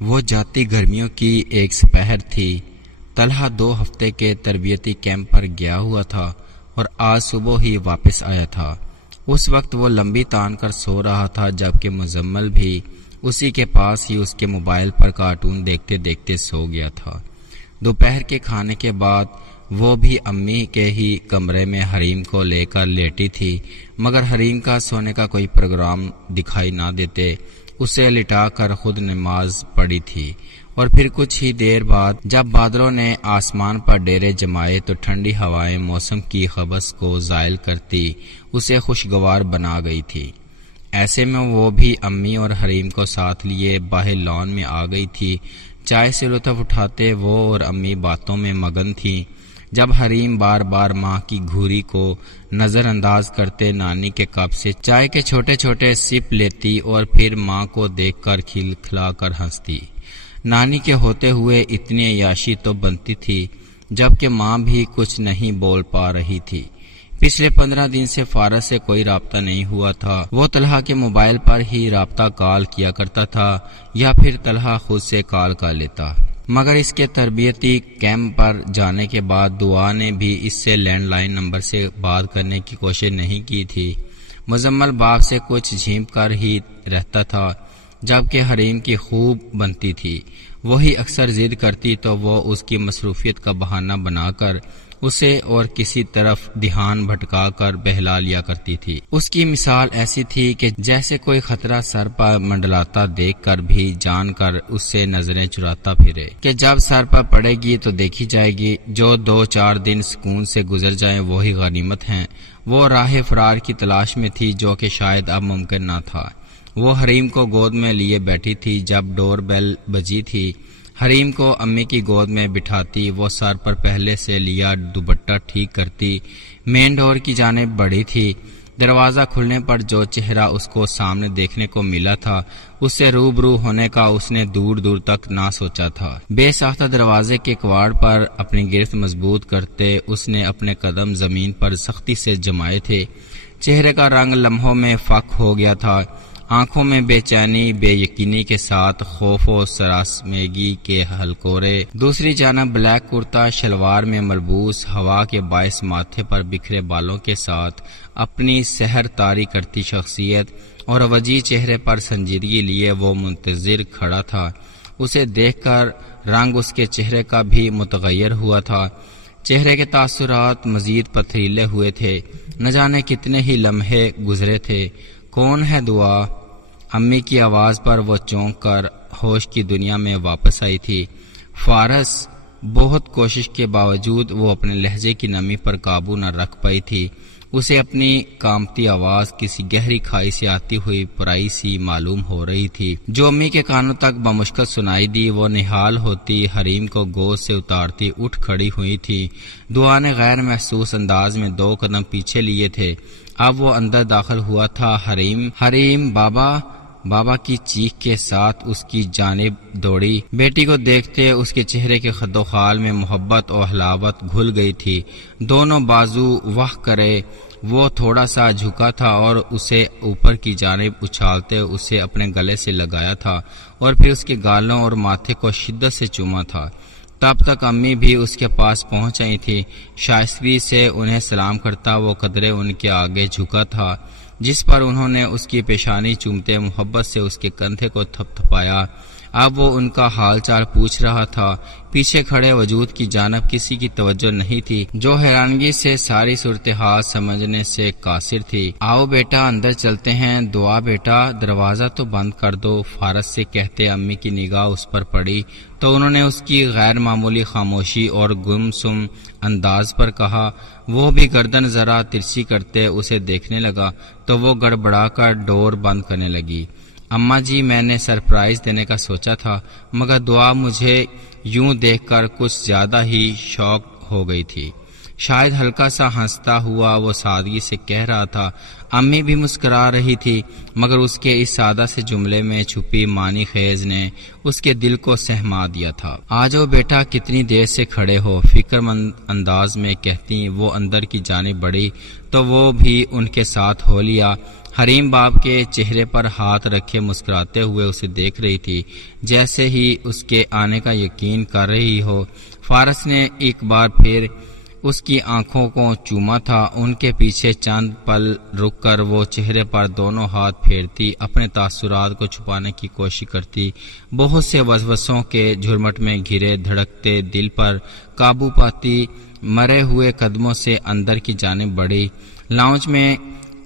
وہ جاتی گرمیوں کی ایک سپہر تھی۔ طلحہ 2 ہفتے کے تربیتی کیمپ پر گیا ہوا تھا اور آج صبح ہی واپس آیا تھا۔ اس وقت وہ لمبی تان کر سو رہا تھا، جبکہ مزمل بھی اسی کے پاس ہی اس کے موبائل پر کارٹون دیکھتے دیکھتے سو گیا تھا۔ دوپہر کے کھانے کے بعد وہ بھی امی کے ہی کمرے میں حریم کو لے کر لیٹی تھی، مگر حریم کا سونے کا کوئی پروگرام دکھائی نہ دیتے اسے لٹا کر خود نماز پڑھی تھی۔ اور پھر کچھ ہی دیر بعد جب بادلوں نے آسمان پر ڈیرے جمائے تو ٹھنڈی ہوائیں موسم کی خبث کو زائل کرتی اسے خوشگوار بنا گئی تھی۔ ایسے میں وہ بھی امی اور حریم کو ساتھ لیے باہر لان میں آ گئی تھی۔ چائے سے لطف اٹھاتے وہ اور امی باتوں میں مگن تھیں، جب حریم بار بار ماں کی گھوری کو نظر انداز کرتے نانی کے کپ سے چائے کے چھوٹے چھوٹے سپ لیتی اور پھر ماں کو دیکھ کر کھلکھلا کر ہنستی۔ نانی کے ہوتے ہوئے اتنی عیاشی تو بنتی تھی، جبکہ ماں بھی کچھ نہیں بول پا رہی تھی۔ پچھلے 15 دن سے فارغ سے کوئی رابطہ نہیں ہوا تھا۔ وہ طلحہ کے موبائل پر ہی رابطہ کال کیا کرتا تھا یا پھر طلحہ خود سے کال کر لیتا، مگر اس کے تربیتی کیمپ پر جانے کے بعد دعا نے بھی اس سے لینڈ لائن نمبر سے بات کرنے کی کوشش نہیں کی تھی۔ مزمل باپ سے کچھ جھیپ کر ہی رہتا تھا، جبکہ حریم کی خوب بنتی تھی۔ وہی اکثر ضد کرتی تو وہ اس کی مصروفیت کا بہانہ بنا کر اسے اور کسی طرف دھیان بھٹکا کر بہلا لیا کرتی تھی۔ اس کی مثال ایسی تھی کہ جیسے کوئی خطرہ سر پر منڈلاتا دیکھ کر بھی جان کر اس سے نظریں چراتا پھرے کہ جب سر پر پڑے گی تو دیکھی جائے گی۔ جو 2-4 دن سکون سے گزر جائیں وہی غنیمت ہیں۔ وہ راہ فرار کی تلاش میں تھی، جو کہ شاید اب ممکن نہ تھا۔ وہ حریم کو گود میں لیے بیٹھی تھی جب ڈور بیل بجی تھی۔ حریم کو امی کی گود میں بٹھاتی وہ سر پر پہلے سے لیا دوپٹہ ٹھیک کرتی، مین ڈور کی جانب بڑھی تھی۔ دروازہ کھلنے پر جو چہرہ اس کو سامنے دیکھنے کو ملا تھا، اس سے روبرو ہونے کا اس نے دور دور تک نہ سوچا تھا۔ بے ساختہ دروازے کے کواڑ پر اپنی گرفت مضبوط کرتے اس نے اپنے قدم زمین پر سختی سے جمائے تھے۔ چہرے کا رنگ لمحوں میں فک ہو گیا تھا، آنکھوں میں بے چینی، بے یقینی کے ساتھ خوف و سراسمیگی کے ہلکورے۔ دوسری جانب بلیک کرتا شلوار میں ملبوس، ہوا کے باعث ماتھے پر بکھرے بالوں کے ساتھ اپنی سحر طاری کرتی شخصیت اور وجیح چہرے پر سنجیدگی لیے وہ منتظر کھڑا تھا۔ اسے دیکھ کر رنگ اس کے چہرے کا بھی متغیر ہوا تھا۔ چہرے کے تاثرات مزید پتھریلے ہوئے تھے۔ نہ جانے کتنے ہی لمحے گزرے تھے۔ کون ہے دعا؟ امی کی آواز پر وہ چونک کر ہوش کی دنیا میں واپس آئی تھی۔ فارس بہت کوشش کے باوجود وہ اپنے لہجے کی نمی پر قابو نہ رکھ پائی تھی۔ اسے اپنی کانپتی آواز کسی گہری کھائی سے آتی ہوئی پرائی سی معلوم ہو رہی تھی، جو امی کے کانوں تک بمشکل سنائی دی۔ وہ نہال ہوتی حریم کو گود سے اتارتی اٹھ کھڑی ہوئی تھی۔ دعا نے غیر محسوس انداز میں 2 قدم پیچھے لیے تھے۔ اب وہ اندر داخل ہوا تھا۔ حریم بابا کی چیخ کے ساتھ اس کی جانب دوڑی۔ بیٹی کو دیکھتے اس کے چہرے کے خد و خال میں محبت اور حلاوت گھل گئی تھی۔ دونوں بازو واہ کرے وہ تھوڑا سا جھکا تھا اور اسے اوپر کی جانب اچھالتے اسے اپنے گلے سے لگایا تھا اور پھر اس کے گالوں اور ماتھے کو شدت سے چوما تھا۔ تب تک امی بھی اس کے پاس پہنچ آئی تھی۔ شائستگی سے انہیں سلام کرتا وہ قدرے ان کے آگے جھکا تھا، جس پر انہوں نے اس کی پیشانی چومتے محبت سے اس کے کندھے کو تھپ تھپایا۔ اب وہ ان کا حال چال پوچھ رہا تھا۔ پیچھے کھڑے وجود کی جانب کسی کی توجہ نہیں تھی، جو حیرانگی سے ساری صورتحال سمجھنے سے قاصر تھی۔ آؤ بیٹا اندر چلتے ہیں۔ دعا بیٹا دروازہ تو بند کر دو، فارس سے کہتے امی کی نگاہ اس پر پڑی تو انہوں نے اس کی غیر معمولی خاموشی اور گمسم انداز پر کہا۔ وہ بھی گردن ذرا ترچھی کرتے اسے دیکھنے لگا تو وہ گڑبڑا کر ڈور بند کرنے لگی۔ اماں جی میں نے سرپرائز دینے کا سوچا تھا، مگر دعا مجھے یوں دیکھ کر کچھ زیادہ ہی شوق ہو گئی تھی۔ شاید ہلکا سا ہنستا ہوا وہ سادگی سے کہہ رہا تھا۔ امی بھی مسکرا رہی تھی، مگر اس کے اس سادہ سے جملے میں چھپی معنی خیز نے اس کے دل کو سہما دیا تھا۔ آجو بیٹا، کتنی دیر سے کھڑے ہو، فکر مند انداز میں کہتی وہ اندر کی جانب بڑھی تو وہ بھی ان کے ساتھ ہو لیا۔ حریم باپ کے چہرے پر ہاتھ رکھے مسکراتے ہوئے اسے دیکھ رہی تھی، جیسے ہی اس کے آنے کا یقین کر رہی ہو۔ فارس نے ایک بار پھر اس کی آنکھوں کو چوما تھا۔ ان کے پیچھے چند پل رک کر وہ چہرے پر دونوں ہاتھ پھیرتی، اپنے تاثرات کو چھپانے کی کوشش کرتی، بہت سے وسوسوں کے جھرمٹ میں گھرے دھڑکتے دل پر قابو پاتی، مرے ہوئے قدموں سے اندر کی جانب بڑھی۔ لاؤنج میں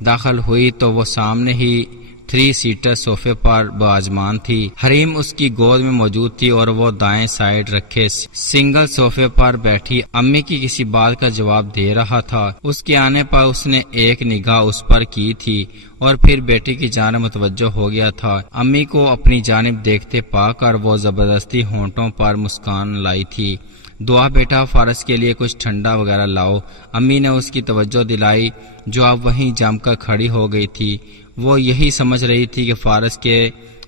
داخل ہوئی تو وہ سامنے ہی 3 سیٹر صوفے پر باجمان تھی۔ حریم اس کی گود میں موجود تھی اور وہ دائیں سائیڈ رکھے سنگل صوفے پر بیٹھی امی کی کسی بات کا جواب دے رہا تھا۔ اس کے آنے پر اس نے ایک نگاہ اس پر کی تھی اور پھر بیٹی کی جانب متوجہ ہو گیا تھا۔ امی کو اپنی جانب دیکھتے پا کر وہ زبردستی ہونٹوں پر مسکان لائی تھی۔ دعا بیٹا، فارس کے لیے کچھ ٹھنڈا وغیرہ لاؤ، امی نے اس کی توجہ دلائی جو اب وہیں جم کر کھڑی ہو گئی تھی۔ وہ یہی سمجھ رہی تھی کہ فارس کے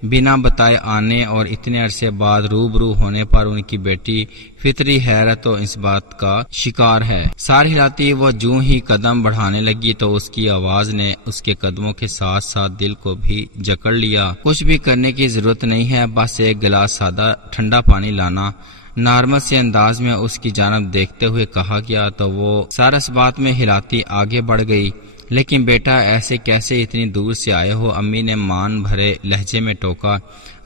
بنا بتائے آنے اور اتنے عرصے بعد روبرو ہونے پر ان کی بیٹی فطری حیرت و اس بات کا شکار ہے۔ سار ہلاتی وہ جوں ہی قدم بڑھانے لگی تو اس کی آواز نے اس کے قدموں کے ساتھ ساتھ دل کو بھی جکڑ لیا۔ کچھ بھی کرنے کی ضرورت نہیں ہے، بس ایک گلاس سادہ ٹھنڈا پانی لانا، نارمل سے انداز میں اس کی جانب دیکھتے ہوئے کہا گیا تو وہ سارس بات میں ہلاتی آگے بڑھ گئی۔ لیکن بیٹا، ایسے کیسے اتنی دور سے آئے ہو؟ امی نے مان بھرے لہجے میں ٹوکا۔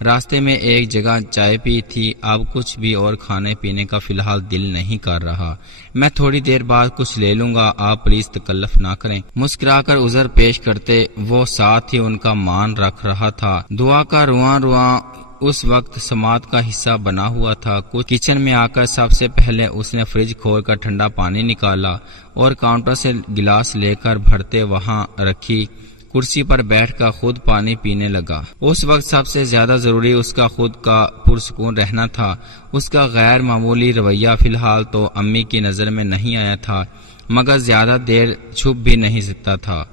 راستے میں ایک جگہ چائے پی تھی، اب کچھ بھی اور کھانے پینے کا فی الحال دل نہیں کر رہا، میں تھوڑی دیر بعد کچھ لے لوں گا، آپ پلیز تکلف نہ کریں۔ مسکرا کر عذر پیش کرتے وہ ساتھ ہی ان کا مان رکھ رہا تھا۔ دعا کا رواں رواں اس وقت سماعت کا حصہ بنا ہوا تھا۔ کچھ کچن میں آ کر سب سے پہلے اس نے فریج کھول کر ٹھنڈا پانی نکالا اور کاؤنٹر سے گلاس لے کر بھرتے وہاں رکھی، کرسی پر بیٹھ کر خود پانی پینے لگا۔ اس وقت سب سے زیادہ ضروری اس کا خود کا پرسکون رہنا تھا۔ اس کا غیر معمولی رویہ فی الحال تو امی کی نظر میں نہیں آیا تھا، مگر زیادہ دیر چھپ بھی نہیں سکتا تھا،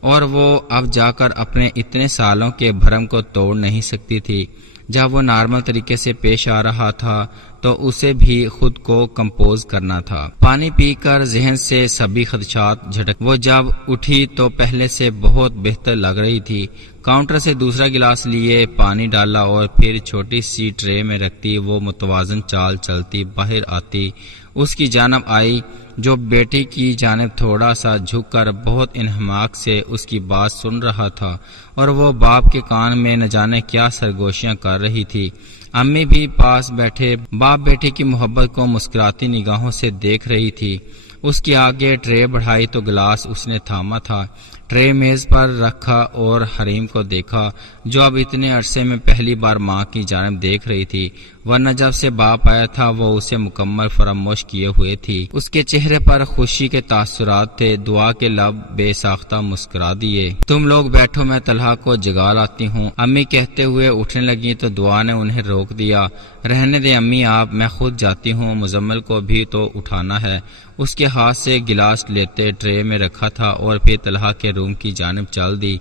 اور وہ اب جا کر اپنے اتنے سالوں کے بھرم کو توڑ نہیں سکتی تھی۔ جب وہ نارمل طریقے سے پیش آ رہا تھا تو اسے بھی خود کو کمپوز کرنا تھا۔ پانی پی کر ذہن سے سبھی خدشات جھٹک وہ جب اٹھی تو پہلے سے بہت بہتر لگ رہی تھی۔ کاؤنٹر سے دوسرا گلاس لیے پانی ڈالا اور پھر چھوٹی سی ٹرے میں رکھتی وہ متوازن چال چلتی باہر آتی اس کی جانب آئی، جو بیٹی کی جانب تھوڑا سا جھک کر بہت انہماک سے اس کی بات سن رہا تھا، اور وہ باپ کے کان میں نہ جانے کیا سرگوشیاں کر رہی تھی۔ امی بھی پاس بیٹھے باپ بیٹی کی محبت کو مسکراتی نگاہوں سے دیکھ رہی تھی۔ اس کے آگے ٹرے بڑھائی تو گلاس اس نے تھاما تھا، ٹرے میز پر رکھا اور حریم کو دیکھا جو اب اتنے عرصے میں پہلی بار ماں کی جانب دیکھ رہی تھی، ورنہ جب سے باپ آیا تھا وہ اسے مکمل فراموش کیے ہوئے تھی۔ اس کے چہرے پر خوشی کے تاثرات تھے۔ دعا کے لب بے ساختہ مسکرا دیے۔ تم لوگ بیٹھو، میں طلحہ کو جگا لاتی ہوں، امی کہتے ہوئے اٹھنے لگی تو دعا نے انہیں روک دیا۔ رہنے دیں امی آپ، میں خود جاتی ہوں، مزمل کو بھی تو اٹھانا ہے۔ اس کے ہاتھ سے گلاس لیتے ٹرے میں رکھا تھا اور پھر طلحہ کے روم کی جانب چل دی۔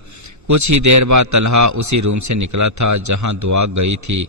کچھ ہی دیر بعد طلحہ اسی روم سے نکلا تھا جہاں دعا گئی تھی۔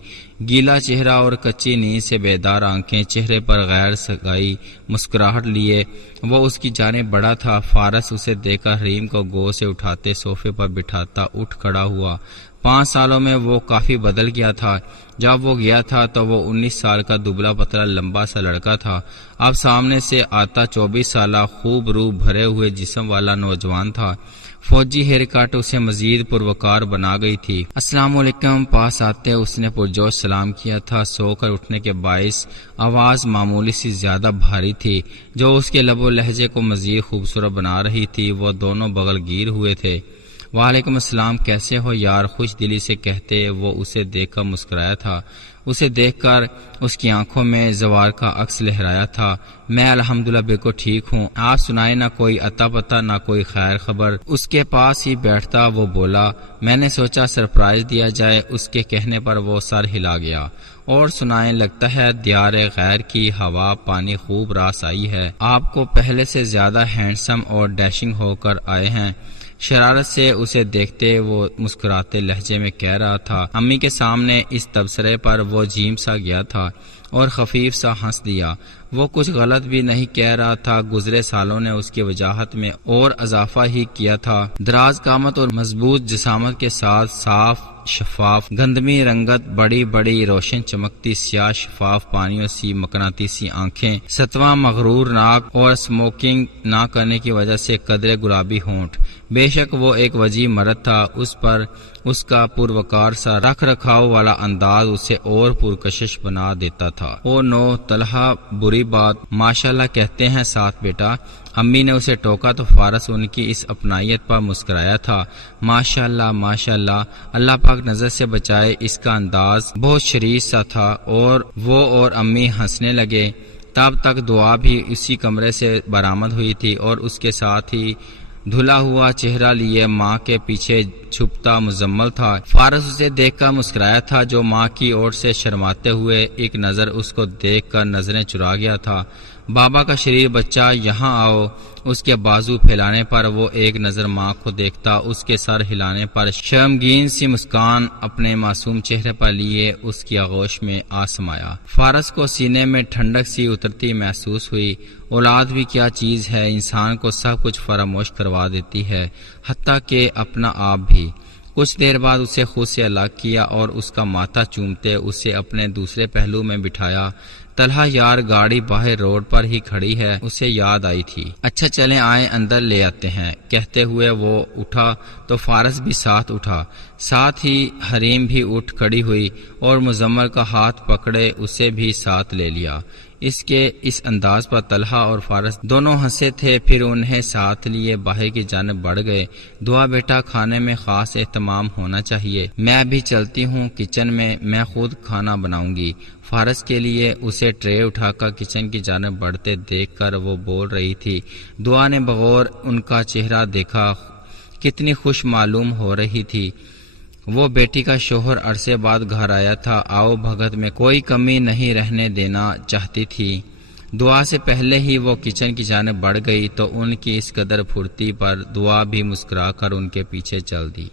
گیلا چہرہ اور کچی نیند سے بیدار آنکھیں، چہرے پر غیر سگائی مسکراہٹ لیے وہ اس کی جانب بڑھا تھا۔ فارس اسے دیکھ کر حریم کو گود سے اٹھاتے صوفے پر بٹھاتا اٹھ کھڑا ہوا۔ 5 سالوں میں وہ کافی بدل گیا تھا۔ جب وہ گیا تھا تو وہ 19 سال کا دبلا پتلا لمبا سا لڑکا تھا، اب سامنے سے آتا 24 سالہ خوب روح بھرے ہوئے جسم والا نوجوان تھا۔ فوجی ہیئر کٹ اسے مزید پروکار بنا گئی تھی۔ السلام علیکم، پاس آتے اس نے پرجوش سلام کیا تھا۔ سو کر اٹھنے کے باعث آواز معمولی سی زیادہ بھاری تھی جو اس کے لب و لہجے کو مزید خوبصورت بنا رہی تھی۔ وہ دونوں بغل گیر ہوئے تھے۔ وعلیکم السلام، کیسے ہو یار، خوش دلی سے کہتے وہ اسے دیکھ کر مسکرایا تھا۔ اسے دیکھ کر اس کی آنکھوں میں زوال کا عکس لہرایا تھا۔ میں الحمدللہ بالکل ٹھیک ہوں، آپ سنائے، نہ کوئی اتا پتہ نہ کوئی خیر خبر۔ اس کے پاس ہی بیٹھتا وہ بولا، میں نے سوچا سرپرائز دیا جائے۔ اس کے کہنے پر وہ سر ہلا گیا اور سنائیں لگتا ہے دیار غیر کی ہوا پانی خوب راس آئی ہے، آپ کو پہلے سے زیادہ ہینڈسم اور ڈیشنگ ہو کر آئے ہیں۔ شرارت سے اسے دیکھتے وہ مسکراتے لہجے میں کہہ رہا تھا۔ امی کے سامنے اس تبصرے پر وہ جھیم سا گیا تھا اور خفیف سا ہنس دیا۔ وہ کچھ غلط بھی نہیں کہہ رہا تھا، گزرے سالوں نے اس کی وجاہت میں اور اضافہ ہی کیا تھا۔ دراز قامت اور مضبوط جسامت کے ساتھ صاف شفاف گندمی رنگت، بڑی بڑی روشن چمکتی سیاہ شفاف پانیوں سی مقناطیسی آنکھیں، ستواں مغرور ناک اور اسموکنگ نہ کرنے کی وجہ سے قدرے گلابی ہونٹ۔ بے شک وہ ایک وجیح مرد تھا، اس پر اس کا پروکار سا رکھ رکھاؤ والا انداز اسے اور پرکشش بنا دیتا تھا۔ او نو طلحہ، بری بات، ماشاءاللہ کہتے ہیں ساتھ بیٹا۔ امی نے اسے ٹوکا تو فارس ان کی اس اپنائیت پر مسکرایا تھا۔ ماشاءاللہ ماشاءاللہ، اللہ پاک نظر سے بچائے، اس کا انداز بہت شریف سا تھا۔ اور وہ اور امی ہنسنے لگے۔ تب تک دعا بھی اسی کمرے سے برآمد ہوئی تھی اور اس کے ساتھ ہی دھلا ہوا چہرہ لیے ماں کے پیچھے چھپتا مزمل تھا۔ فارس اسے دیکھ کر مسکرایا تھا، جو ماں کی اور سے شرماتے ہوئے ایک نظر اس کو دیکھ کر نظریں چرا گیا تھا۔ بابا کا شریف بچہ، یہاں آؤ۔ اس کے بازو پھیلانے پر وہ ایک نظر ماں کو دیکھتا، اس کے سر ہلانے پر شرمگین سی مسکان اپنے معصوم چہرے پر لیے اس کی آغوش میں آ سمایا۔ فارس کو سینے میں ٹھنڈک سی اترتی محسوس ہوئی۔ اولاد بھی کیا چیز ہے، انسان کو سب کچھ فراموش کروا دیتی ہے، حتیٰ کہ اپنا آپ بھی۔ کچھ دیر بعد اسے خود سے الگ کیا اور اس کا ماتھا چومتے اسے اپنے دوسرے پہلو میں بٹھایا۔ طلحہ یار، گاڑی باہر روڈ پر ہی کھڑی ہے، اسے یاد آئی تھی۔ اچھا چلیں آئیں اندر لے آتے ہیں۔ کہتے ہوئے وہ اٹھا تو فارس بھی ساتھ اٹھا، ساتھ ہی حریم بھی اٹھ کھڑی ہوئی اور مزمل کا ہاتھ پکڑے اسے بھی ساتھ لے لیا۔ اس کے اس انداز پر طلحہ اور فارس دونوں ہنسے تھے، پھر انہیں ساتھ لیے باہر کی جانب بڑھ گئے۔ دعا بیٹا، کھانے میں خاص اہتمام ہونا چاہیے، میں بھی چلتی ہوں کچن میں خود کھانا بناؤں گی۔ فارس کے لیے اسے ٹرے اٹھا کر کچن کی جانب بڑھتے دیکھ کر وہ بول رہی تھی۔ دعا نے بغور ان کا چہرہ دیکھا، کتنی خوش معلوم ہو رہی تھی۔ وہ بیٹی کا شوہر عرصے بعد گھر آیا تھا، آؤ بھگت میں کوئی کمی نہیں رہنے دینا چاہتی تھی۔ دعا سے پہلے ہی وہ کچن کی جانب بڑھ گئی تو ان کی اس قدر پھرتی پر دعا بھی مسکرا کر ان کے پیچھے چل دی۔